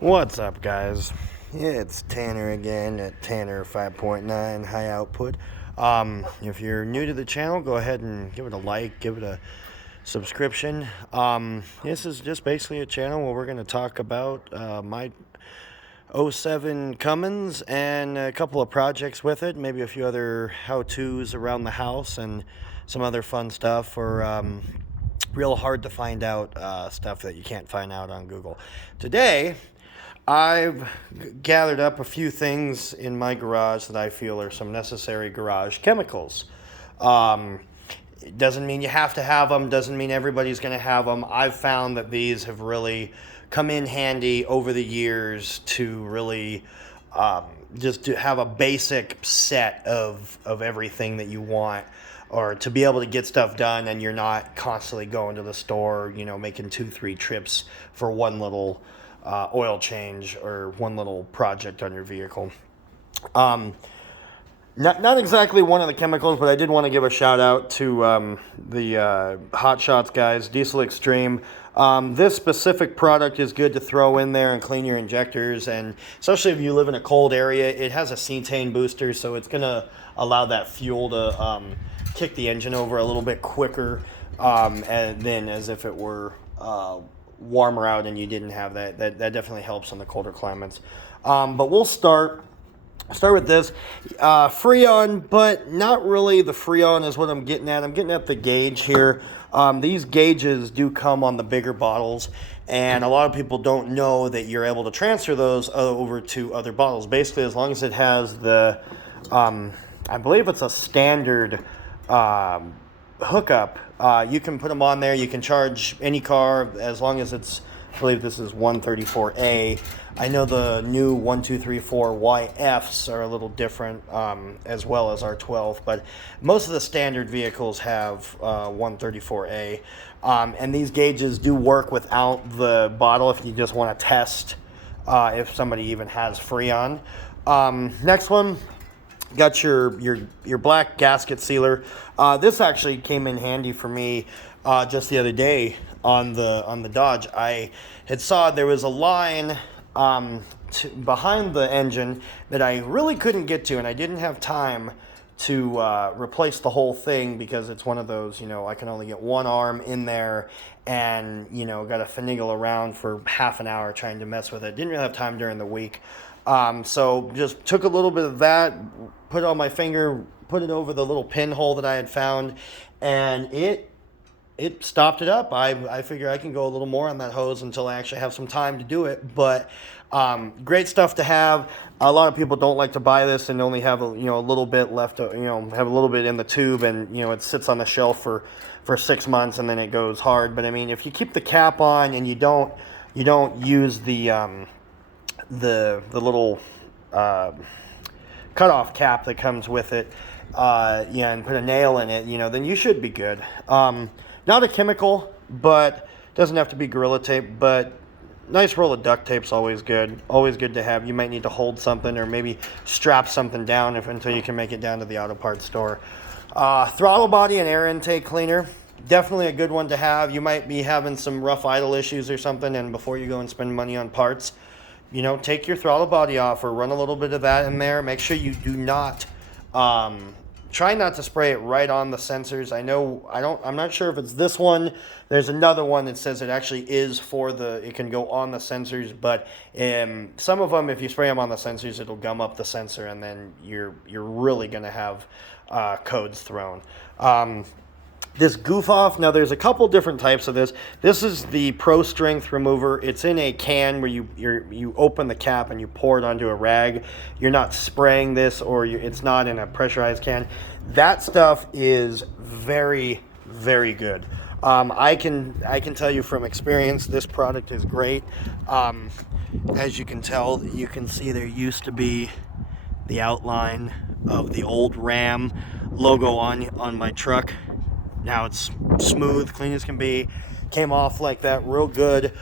What's up, guys? It's Tanner again at Tanner 5.9 High Output. If you're new to the channel, go ahead and give it a like, give it a subscription. This is just basically a channel where we're going to talk about my '07 Cummins and a couple of projects with it, maybe a few other how-tos around the house and some other fun stuff, or real hard to find out stuff that you can't find out on Google. Today, I've gathered up a few things in my garage that I feel are some necessary garage chemicals. It doesn't mean you have to have them, doesn't mean everybody's going to have them. I've found that these have really come in handy over the years to really just to have a basic set of everything that you want, or to be able to get stuff done and you're not constantly going to the store, making 2-3 trips for one little oil change or one little project on your vehicle. Not exactly one of the chemicals, but I did want to give a shout out to the Hot Shots guys, Diesel Extreme. This specific product is good to throw in there and clean your injectors, and especially if you live in a cold area, it has a cetane booster, so it's going to allow that fuel to kick the engine over a little bit quicker and then as if it were warmer out and you didn't have that. That definitely helps in the colder climates. But we'll start with this Freon, but not really the Freon is what I'm getting at. I'm getting at the gauge here. These gauges do come on the bigger bottles, and a lot of people don't know that you're able to transfer those over to other bottles. Basically, as long as it has the, I believe it's a standard hookup, you can put them on there. You can charge any car as long as it's, I believe this is 134A. I know the new 1234YFs are a little different, as well as R12, but most of the standard vehicles have 134A. And these gauges do work without the bottle if you just want to test if somebody even has Freon. Next one, got your black gasket sealer. This actually came in handy for me just the other day on the Dodge. I had saw there was a line behind the engine that I really couldn't get to, and I didn't have time to replace the whole thing because it's one of those, I can only get one arm in there, and got to finagle around for half an hour trying to mess with it. Didn't really have time during the week. So just took a little bit of that, put it on my finger, put it over the little pinhole that I had found, and it stopped it up. I figure I can go a little more on that hose until I actually have some time to do it. But great stuff to have. A lot of people don't like to buy this and only have a little bit left, have a little bit in the tube, and it sits on the shelf for 6 months and then it goes hard. But I mean, if you keep the cap on and you don't use the little cutoff cap that comes with it, and put a nail in it, then you should be good. Not a chemical, but doesn't have to be Gorilla Tape, but nice roll of duct tape's always good. Always good to have. You might need to hold something or maybe strap something down until you can make it down to the auto parts store. Throttle body and air intake cleaner. Definitely a good one to have. You might be having some rough idle issues or something, and before you go and spend money on parts, take your throttle body off or run a little bit of that in there. Make sure you do not, try not to spray it right on the sensors. I'm not sure if it's this one. There's another one that says it actually is it can go on the sensors, but some of them, if you spray them on the sensors, it'll gum up the sensor, and then you're really going to have codes thrown. This goof off, now there's a couple different types of this. This is the Pro Strength Remover. It's in a can where you open the cap and you pour it onto a rag. You're not spraying this, or it's not in a pressurized can. That stuff is very, very good. I can tell you from experience, this product is great. As you can tell, you can see there used to be the outline of the old Ram logo on my truck. Now it's smooth, clean as can be. Came off like that real good. It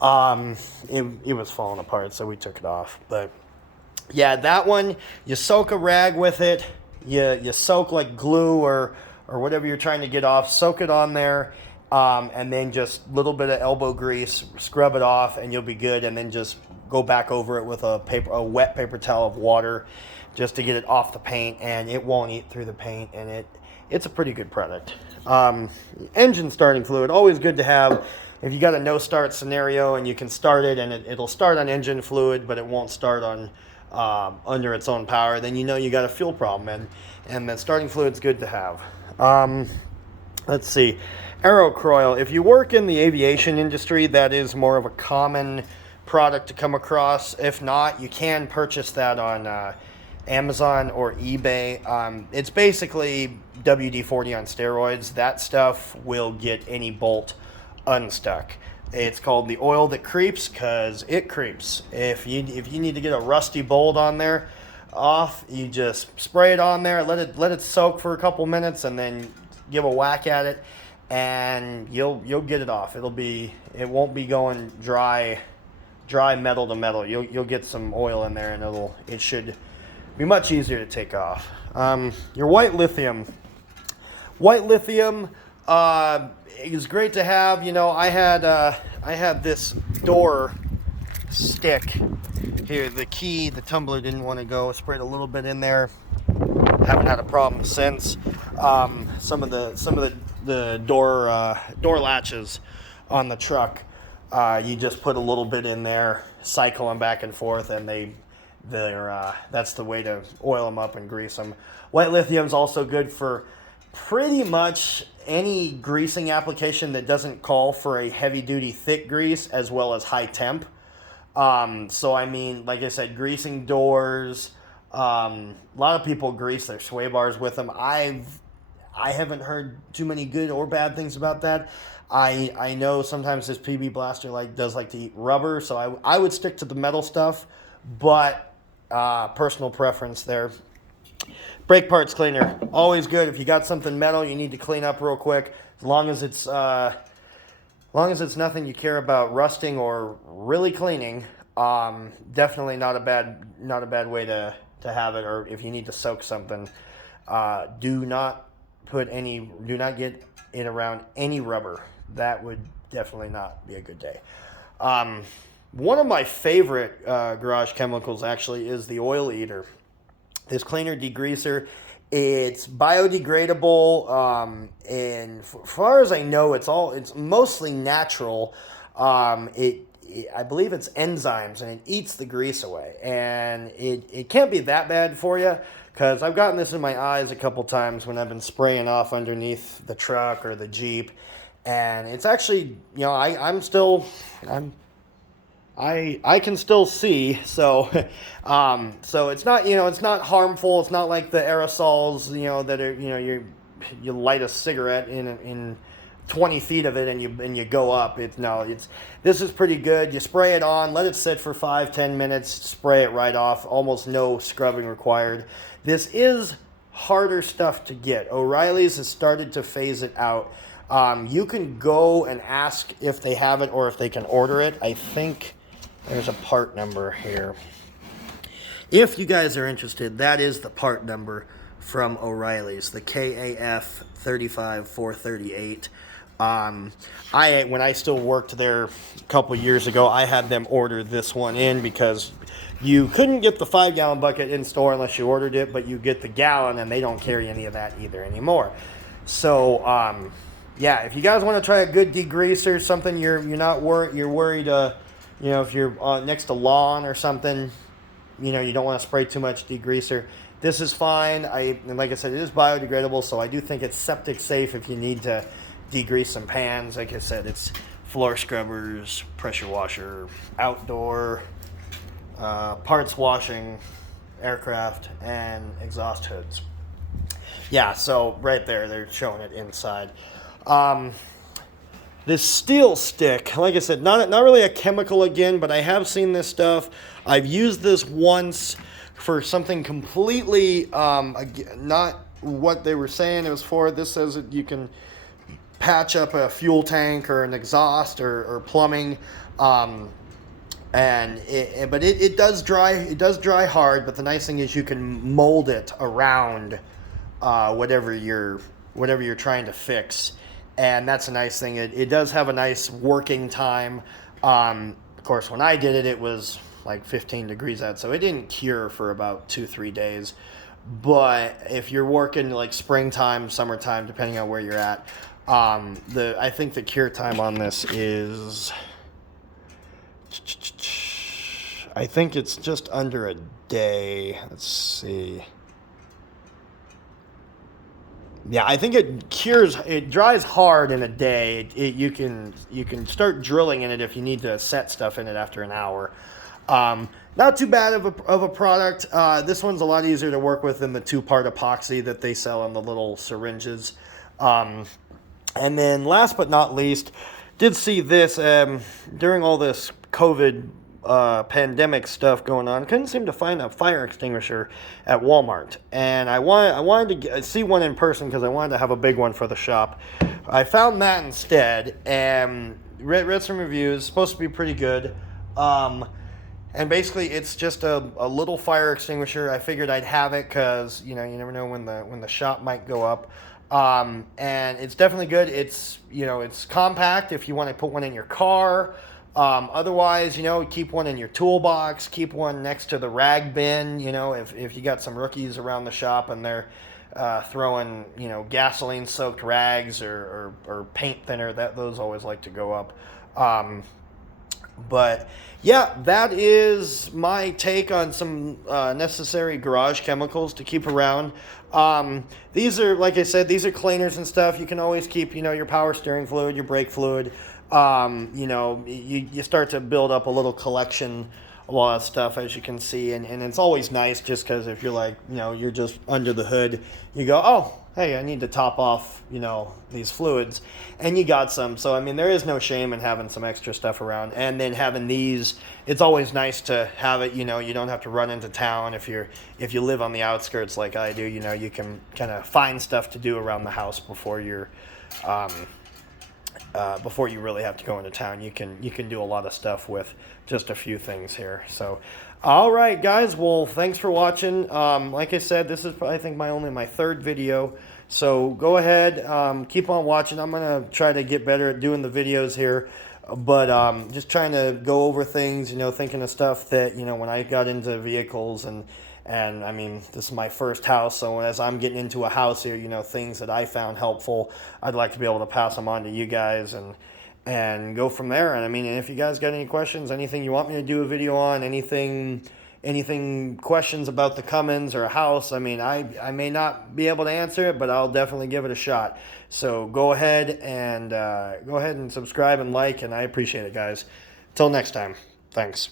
was falling apart, so we took it off. But yeah, that one, you soak a rag with it. You soak like glue or whatever you're trying to get off. Soak it on there, and then just a little bit of elbow grease, scrub it off, and you'll be good. And then just go back over it with a wet paper towel of water, just to get it off the paint, and it won't eat through the paint, and it's a pretty good product. Engine starting fluid, always good to have. If you got a no start scenario and you can start it and it'll start on engine fluid, but it won't start on under its own power, then you know you got a fuel problem, and that starting fluid's good to have. Let's see, Aerocroil. If you work in the aviation industry, that is more of a common product to come across. If not, you can purchase that on Amazon or eBay. It's basically WD-40 on steroids. That stuff will get any bolt unstuck. It's called the oil that creeps because it creeps. If you need to get a rusty bolt on there off, you just spray it on there, let it soak for a couple minutes, and then give a whack at it, and you'll get it off. It won't be going dry metal to metal. You'll get some oil in there, and it should be much easier to take off. Your white lithium. White lithium is great to have. You know, I had this door stick here. The key, the tumbler didn't want to go. I sprayed a little bit in there. Haven't had a problem since. Some of the door latches on the truck, you just put a little bit in there, cycle them back and forth, and that's the way to oil them up and grease them. White lithium is also good for pretty much any greasing application that doesn't call for a heavy-duty thick grease as well as high temp. So I mean, like I said, greasing doors. A lot of people grease their sway bars with them. I haven't heard too many good or bad things about that. I know sometimes this PB Blaster does like to eat rubber, so I would stick to the metal stuff, but personal preference there. Brake parts cleaner, always good. If you got something metal you need to clean up real quick, as long as it's nothing you care about rusting or really cleaning, definitely not a bad way to have it. Or if you need to soak something, do not get it around any rubber. That would definitely not be a good day. One of my favorite garage chemicals actually is the oil eater. This cleaner degreaser, it's biodegradable, and as far as I know, it's mostly natural. I believe it's enzymes, and it eats the grease away, and it can't be that bad for you, because I've gotten this in my eyes a couple times when I've been spraying off underneath the truck or the Jeep, and it's actually, you know, I can still see, so it's not, you know, it's not harmful. It's not like the aerosols, you know, that are, you know, you light a cigarette in 20 feet of it and you go up. This is pretty good. You spray it on, let it sit for 5-10 minutes, spray it right off. Almost no scrubbing required. This is harder stuff to get. O'Reilly's has started to phase it out. You can go and ask if they have it or if they can order it. I think there's a part number here. If you guys are interested, that is the part number from O'Reilly's, the KAF 35438. When I still worked there a couple years ago, I had them order this one in because you couldn't get the 5-gallon bucket in store unless you ordered it, but you get the gallon, and they don't carry any of that either anymore. So, yeah, if you guys want to try a good degreaser, something you're worried, you know, if you're next to lawn or something, you know, you don't want to spray too much degreaser, this is fine. And like I said, it is biodegradable, so I do think it's septic safe if you need to degrease some pans. Like I said, it's floor scrubbers, pressure washer, outdoor, parts washing, aircraft, and exhaust hoods. Yeah, so right there, they're showing it inside. This steel stick, like I said, not really a chemical again, but I have seen this stuff. I've used this once for something completely not what they were saying it was for. This says that you can patch up a fuel tank or an exhaust or plumbing, but it does dry. It does dry hard. But the nice thing is you can mold it around whatever you're trying to fix. and that's a nice thing. It does have a nice working time. Of course, when I did it, it was like 15 degrees out, so it didn't cure for about 2-3 days. But if you're working like springtime, summertime, depending on where you're at, I think the cure time on this is, I think it's just under a day. Let's see. Yeah, I think it dries hard in a day. You can start drilling in it if you need to set stuff in it after an hour. Not too bad of a product. This one's a lot easier to work with than the 2-part epoxy that they sell in the little syringes. And then last but not least, did see this during all this COVID pandemic stuff going on. Couldn't seem to find a fire extinguisher at Walmart, and I wanted to see one in person because I wanted to have a big one for the shop. I found that instead, and read some reviews. Supposed to be pretty good. And basically, it's just a little fire extinguisher. I figured I'd have it because you never know when the shop might go up. And it's definitely good. It's it's compact if you want to put one in your car. Otherwise, keep one in your toolbox. Keep one next to the rag bin. If you got some rookies around the shop and they're throwing gasoline-soaked rags or paint thinner, those always like to go up. But yeah, that is my take on some necessary garage chemicals to keep around. These are, like I said, these are cleaners and stuff. You can always keep, your power steering fluid, your brake fluid. You start to build up a little collection, a lot of stuff, as you can see. And it's always nice just because if you're like, you're just under the hood, you go, oh, hey, I need to top off, these fluids, and you got some. So, I mean, there is no shame in having some extra stuff around. And then having these, it's always nice to have it, you don't have to run into town. If you live on the outskirts like I do, you can kind of find stuff to do around the house before you're, before you really have to go into town. You can do a lot of stuff with just a few things here. So, all right, guys. Well, thanks for watching. Like I said, this is, I think, my third video. So go ahead, keep on watching. I'm gonna try to get better at doing the videos here, but just trying to go over things. Thinking of stuff that when I got into vehicles and I mean, this is my first house, so as I'm getting into a house here, things that I found helpful, I'd like to be able to pass them on to you guys and go from there. And I mean, if you guys got any questions, anything you want me to do a video on, anything questions about the Cummins or a house, I mean, I may not be able to answer it, but I'll definitely give it a shot. So go ahead and subscribe and like, and I appreciate it, guys. Till next time, thanks.